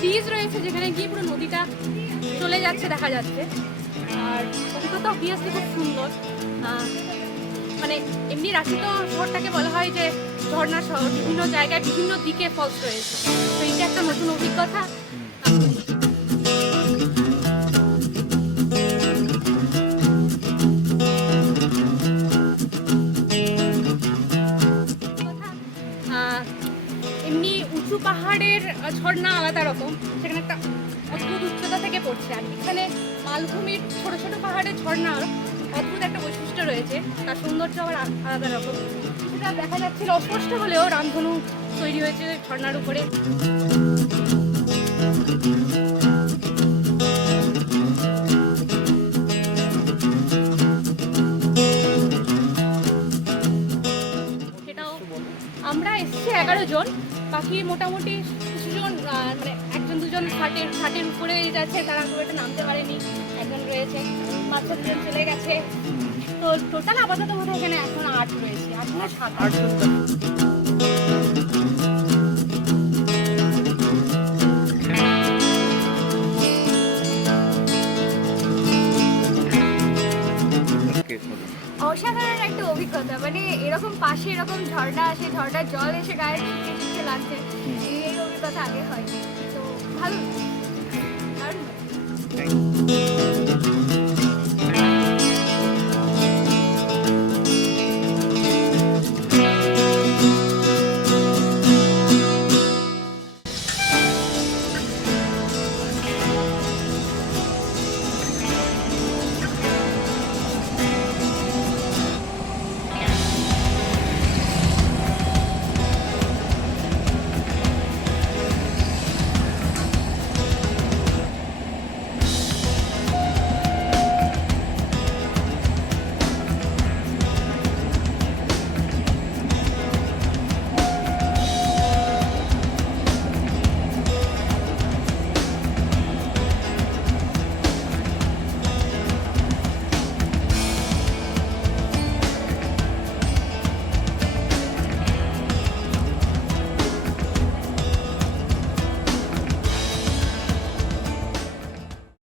Bridge রয়েছে যেখানে গিয়ে পুরো নদীটা চলে যাচ্ছে, দেখা যাচ্ছে। আর অভিজ্ঞতা অবভিয়াসলি খুব সুন্দর। মানে এমনি রাঁচি তো শহরটাকে বলা হয় যে ঝর্ণা শহর, বিভিন্ন জায়গায় বিভিন্ন দিকে ফলস রয়েছে, তো এটা একটা নতুন অভিজ্ঞতা। এমনি উঁচু পাহাড়ের ঝর্ণা আলাদা রকম, সেখানে একটা অদ্ভুত উচ্চতা থেকে পড়ছে। আর এখানে মালভূমির ছোট ছোট পাহাড়ের ঝর্ণার অদ্ভুত একটা বৈশিষ্ট্য রয়েছে, তার সৌন্দর্য আবার আলাদা রকম। সেটা দেখা যাচ্ছিল অস্পষ্ট হলেও রামধনু তৈরি হয়েছে ঝর্ণার উপরে। সেটাও আমরা এসেছি 11 জন, বাকি মোটামুটি কিছুজন মানে একজন দুজন ষাটের উপরে যাচ্ছে, তারা খুব একটা নামতে পারেনি। একজন রয়েছে, মাত্র দুজন চলে গেছে। তো টোটাল আপাতত বোধহয় এখানে এখন 8 রয়েছে, 8 না 7। অসাধারণ একটা অভিজ্ঞতা, মানে এরকম পাশে এরকম ঝর্ণা আসে, ঝর্ণার জল এসে গায়ে ছিটকে ছিটকে লাগছে, এই অভিজ্ঞতা আগে হয়নি। তো ভালো, দারুণ।